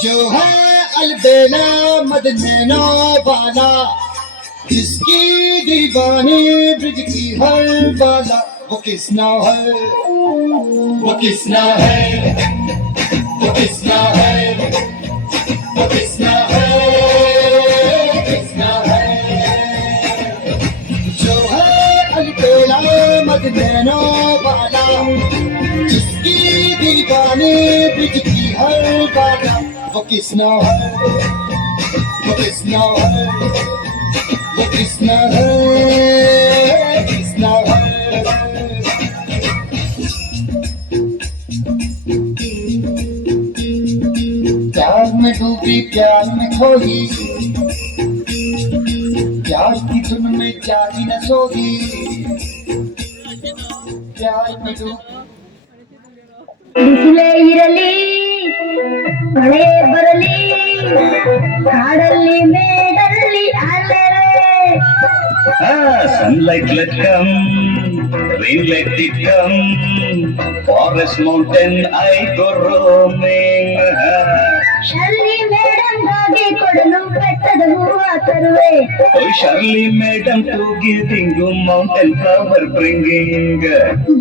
जो है अलबेला मदनैनो वाला, जिसकी दीवानी ब्रिज की हर वाला, वो किसना है, वो किसना है, वो किसना है, वो किसना है, किसना है। जो है अलबेला मदनैनो वाला, जिसकी दीवानी ब्रिज की हर वाला, वो किसना है, वो किसना है, वो किसना है, किसना है। प्यार में डूबी प्यार में खोई, प्यार की धुन में जागी न सोगी, प्यार में डूबी ಬಿಸಿಲೇ ಇರಲಿ ಮಳೆ ಬರಲಿ ಕಾಡಲ್ಲಿ ಮೇಡಲ್ಲಿ ಅಲ್ಲರೆ sunlight let come, rain let it come, forest mountain I go roaming. Shirley ಮೇಡಂಗಾಗಿ ಕೊಡಲು ಬೆಟ್ಟದ ಹೂವ ತರುವೆ Oh Shirley madam to giving you mountain flower bringing.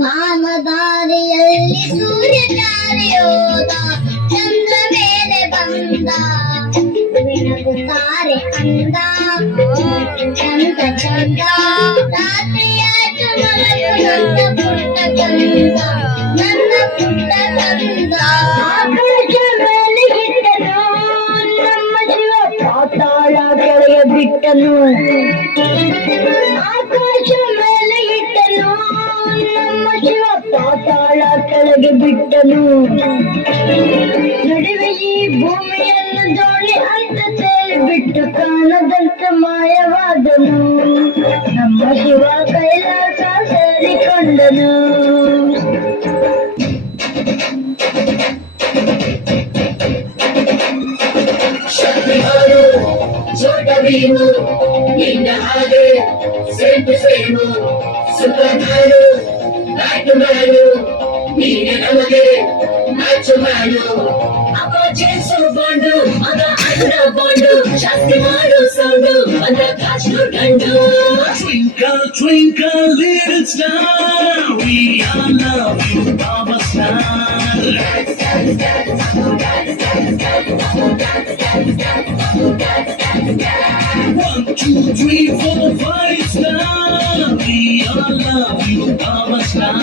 ಭಾಮದಾರಿಯಲ್ಲಿ ಸೂರ್ಯ ದಾರಿಯೋದ ಚಂದ್ರ ಮೇಲೆ ಬಂದ ವಿನಗುತ್ತಾರೆ ಅಂದ ಚಂದ ಚಂದ ರಾತ್ರಿಯಾಯ್ತು ಮಲಗು ನನ್ನ ಪುಟ್ಟ ಕಂದ ನನ್ನ ಪುಟ್ಟ ಕಂದ ಆಕಾಶ ಮೇಲೆ ಇಟ್ಟನು ನಮ್ಮ ಶಿವ ಪಾತಾಳ ಕೆಳಗೆ ಬಿಟ್ಟನು ಆಕಾಶ ಮೇಲೆ ಇಟ್ಟನು ನಮ್ಮ ಶಿವ ಪಾತಾಳ ಕೆಳಗೆ ಬಿಟ್ಟನು ನಡುವೆ ಈ ಭೂಮಿಯನ್ನು ದೋಣಿ ಅಂತ ಸೇರಿಬಿಟ್ಟು ಕಾಣದಂತೆ ಮಾಯವಾದನು ನಮ್ಮ ಶಿವ ಕೈಲಾಸ ಸೇರಿಕೊಂಡನು ಶಕ್ತಿಮಾನು ಚೋಟ ಭೀಮು ನಿನ್ನ ಹಾಗೆ ಸೇಟು same superman batman ನೀನೆ ನಮಗೆ ಮ್ಯಾಚ್ ಮ್ಯಾನು ಅಪ್ಪ ಜೇಸು ಬಾಂಡು ಮಗ ಅಣ್ಣ ಬಾಂಡು ಶಾಸ್ತಿ ಮಾಡು ಸೌಂಡು ಅಂತ ಕಾಚು ಗಂಡು. Twinkle twinkle little star, we all love you Baba star. 1 2 3 4 5 star, we all love you Baba star.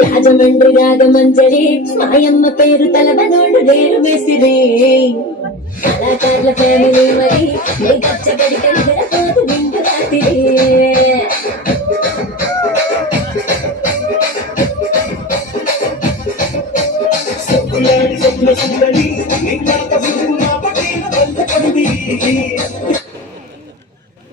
Rajahmundry Ragamanjari మాయమ్మ పేరు తలబనోడు రేరు వేసిరే కళాకారుల ఫ్యామిలీ మరి నీ గచ్చగడి కనిగరపోతు నిండు రాత్రి సుందరి సుందరి నిన్న సుందరి నా పట్టిన బంధ